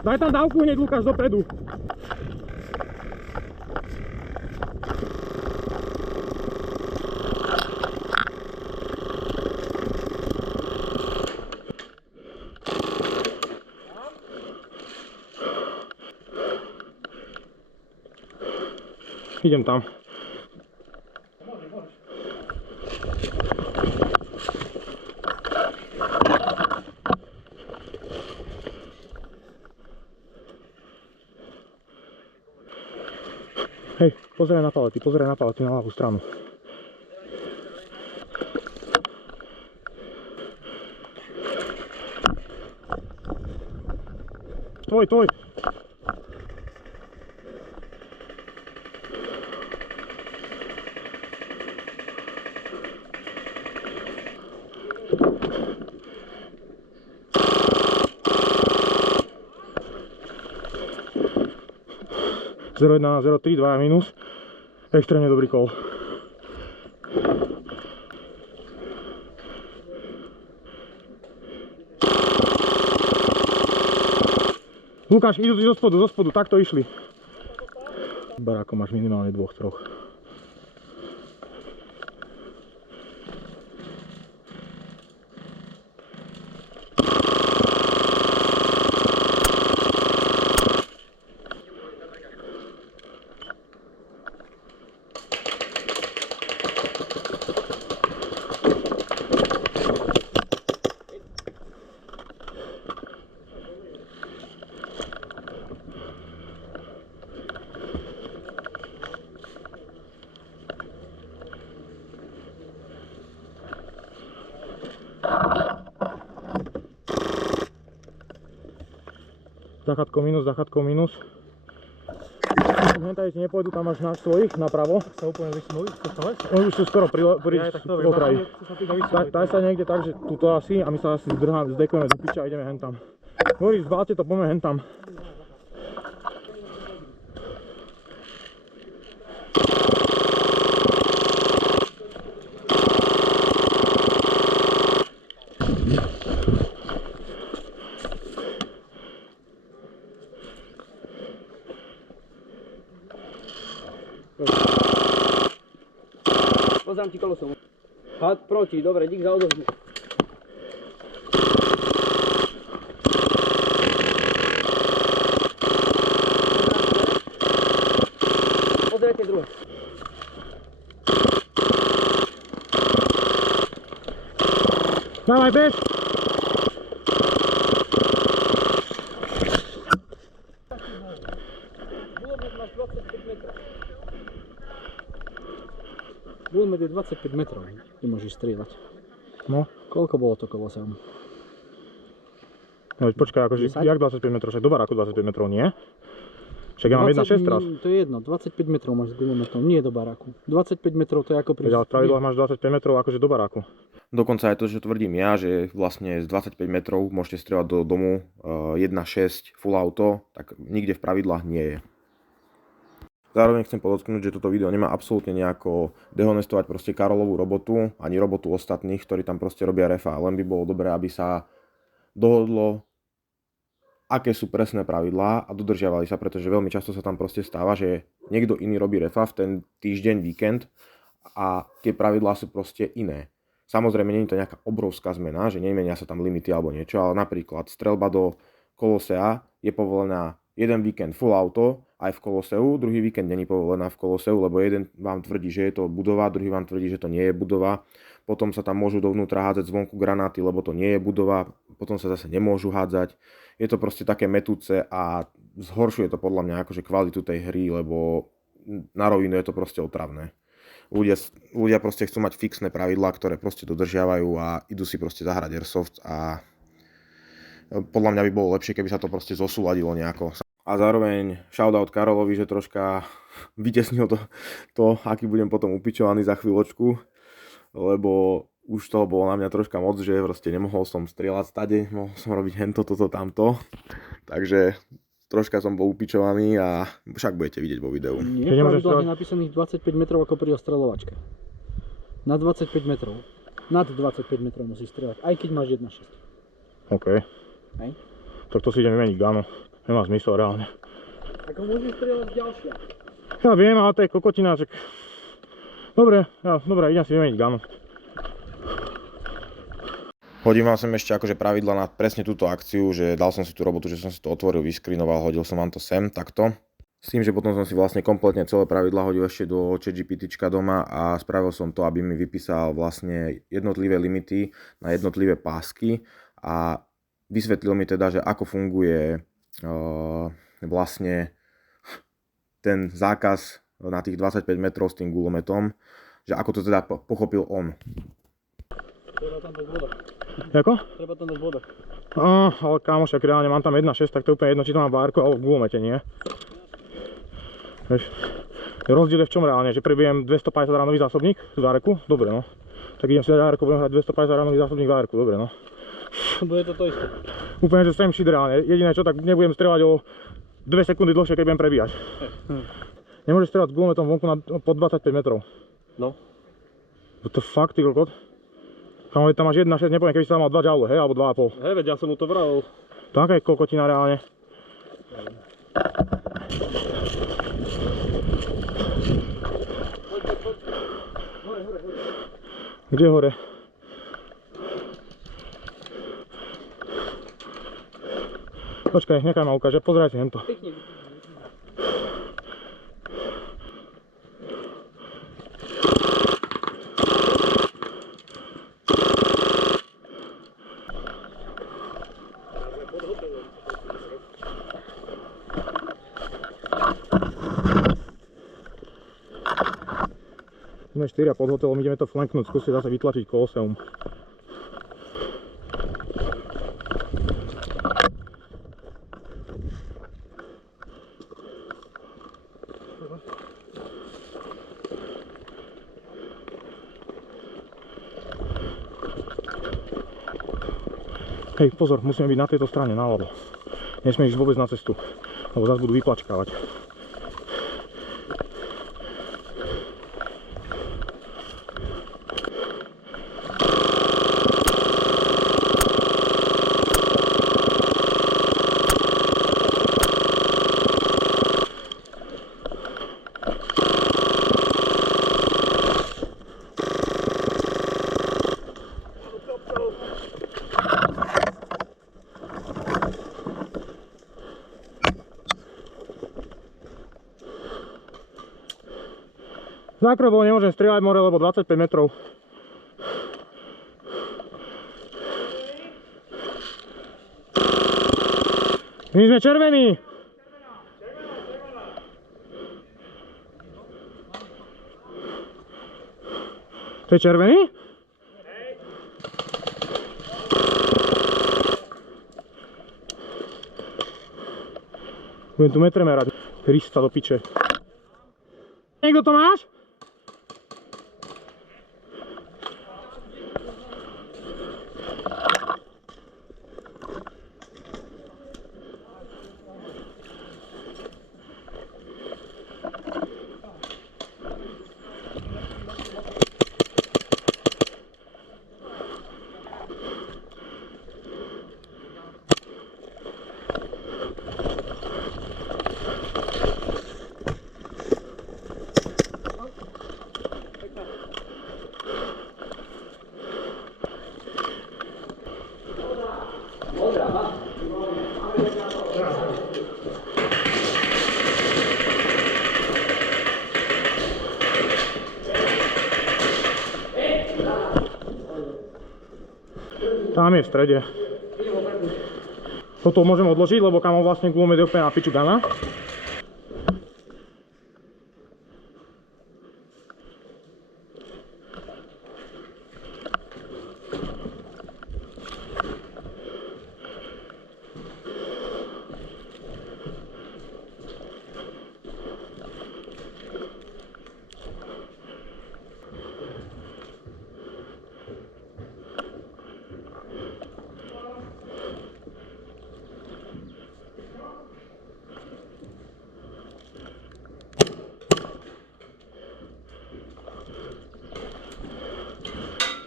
Daj tam dávku hneď, Lukáš, dopredu. Idem tam. Hej, pozeraj na palety na ľavú stranu. Tvoj. Zero 1 na 0,3, 2 minus. Extrémne dobrý kol. Lukáš, idú zo spodu, takto išli. V baráku máš minimálne 2-3. Zachatkou minus. Hentaj ti nepôjdu, tam máš na svojich, napravo. Sa úplne vysnuli, Oni už sú skoro pri okraji. Daj sa niekde tak, že tuto asi, a my sa asi zdekujeme do piča a ideme hentam. Boris, zbalte to, poďme hentam. Pozdám ti kolosom. Had proti, dobre, dík za odozvu. Pozrite druhé. Dávaj, bež! Gulomet je 25 metrov, ty môžeš strieľať. No. Koľko bolo to koloseum? No počkaj, akože, jak 25 metrov, však do baráku 25 metrov, nie? Však ja mám 1,6 teraz. To je jedno, 25 metrov máš s gulometom, nie do baráku. 25 metrov to je ako pri... Ale v pravidlách máš 25 metrov akože do baráku. Dokonca aj to, že tvrdím ja, že vlastne z 25 metrov môžete strieľať do domu 1,6 full auto, tak nikde v pravidlách nie je. Zároveň chcem podotknúť, že toto video nemá absolútne nejako dehonestovať proste Karolovu robotu, ani robotu ostatných, ktorí tam proste robia refa. Len by bolo dobré, aby sa dohodlo, aké sú presné pravidlá a dodržiavali sa, pretože veľmi často sa tam proste stáva, že niekto iný robí refa v ten týždeň, víkend a tie pravidlá sú proste iné. Samozrejme, nie je to nejaká obrovská zmena, že nemenia sa tam limity alebo niečo, ale napríklad streľba do Kolosea je povolená jeden víkend full auto aj v Koloseu, druhý víkend není povolená v Koloseu, lebo jeden vám tvrdí, že je to budova, druhý vám tvrdí, že to nie je budova. Potom sa tam môžu dovnútra hádzať zvonku granáty, lebo to nie je budova, potom sa zase nemôžu hádzať. Je to proste také metúce a zhoršuje to podľa mňa akože kvalitu tej hry, lebo na rovinu je to proste otravné. Ľudia proste chcú mať fixné pravidlá, ktoré proste dodržiavajú a idú si proste zahrať Airsoft a podľa mňa by bolo lepšie, keby sa to proste zosúladilo nejako. A zároveň shoutout Karolovi, že troška vytesnil to, aký budem potom upičovaný za chvíľočku, lebo už toho bolo na mňa troška moc, že proste nemohol som strieľať stade, mohol som robiť hento, toto, tamto, takže troška som bol upičovaný a však budete vidieť vo videu. Nie, v pravidlách je napísaných 25 metrov ako pri ostreľovačke. Na 25 metrov. Nad 25 metrov musíš strieľať, aj keď máš 1,6. OK. Hej. Tak to si idem vymeniť ganu. Nemá zmysel reálne. Ako môžeš strieľať ďalšia? Ja viem, ale to je kokotina, čak... Dobre, idem si vymeniť ganu. Hodím vám sem ešte akože pravidla na presne túto akciu, že dal som si tú robotu, že som si to otvoril, vyskrinoval, hodil som vám to sem, takto. S tým, že potom som si vlastne kompletne celé pravidla hodil ešte do ChatGPTčka doma a spravil som to, aby mi vypísal vlastne jednotlivé limity na jednotlivé pásky a vysvetlil mi teda, že ako funguje vlastne ten zákaz na tých 25 metrov s tým gulometom, že ako to teda pochopil on. Treba tam dať voda. Jako? Treba tam dať voda. Ale kámoš, ak reálne mám tam 1,6, tak to je úplne jedno, či to mám várku alebo v gulomete, nie? Vieš, rozdiel je v čom reálne, že prebijem 250 ránový zásobník z váreku? Dobre, no. Tak idem si dať váreku, budem hrať 250 ránový zásobník v váreku, dobre, no. Bude to isté. Úplne, že same shit reálne. Jediné čo, tak nebudem strieľať o 2 sekundy dlhšie, keď budem prebíjať. Nemôžeš strieľať s gulometom vonku pod 25 metrov. No. What the fuck, ty kokot? Kamo, tam máš 1,6, nepoviem, keby si tam mal 2 joule, hej, alebo 2,5. Hej, veď ja som mu to vral. Taká je kokotina reálne. Kde hore? Počkaj, nechaj ma ukáže, pozeraj si hento. Sme 4 pod hotelom, ideme to flanknúť, skúsiť zase vytlačiť Colosseum. Hej, pozor, musíme byť na tejto strane, naľavo. Nesmieme ísť vôbec na cestu, lebo zase budú vyplačkávať. Na krobou nemôžem strieľať more, lebo 25 metrov. My sme červení. To je červený? Budem tu metre merať. Krista do piče. Niekto to máš? Tam je v strede. Toto môžem odložiť, lebo kamo vlastne gulomet je úplne na piču gana.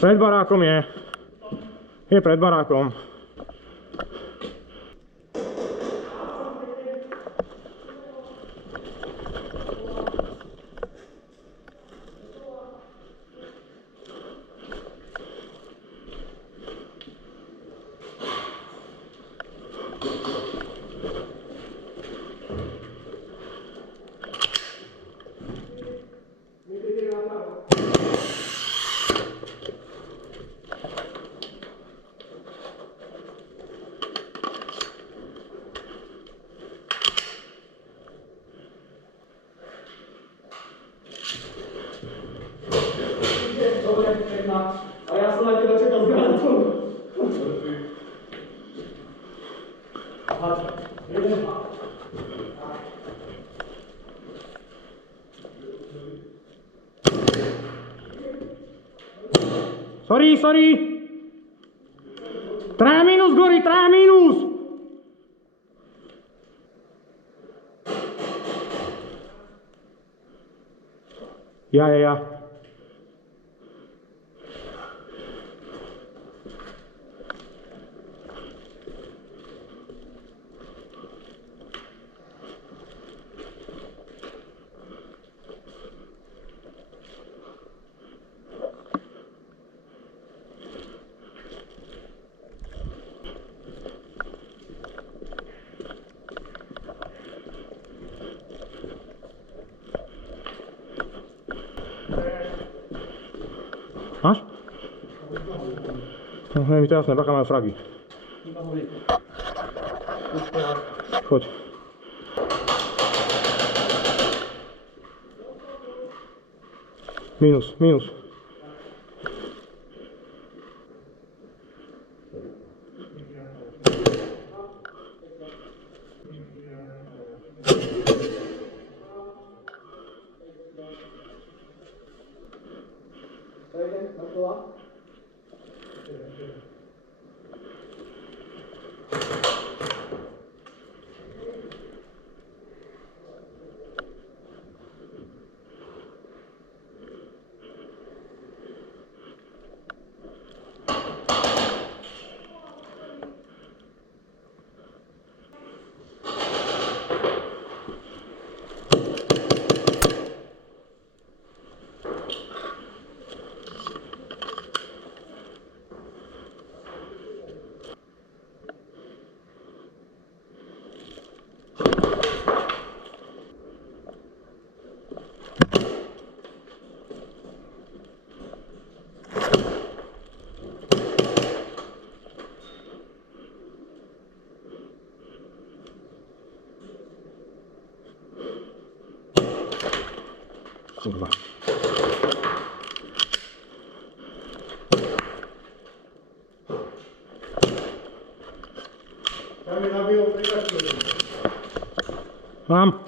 Pred barákom je. Je pred barákom. A ja som na teba čakal s grantom. Sorry. 3 minus, Gori, 3 minus. Ja. Máš? No, je mi to jasné, bacha majú fragy. Choď. Minus. Kurwa. Mam.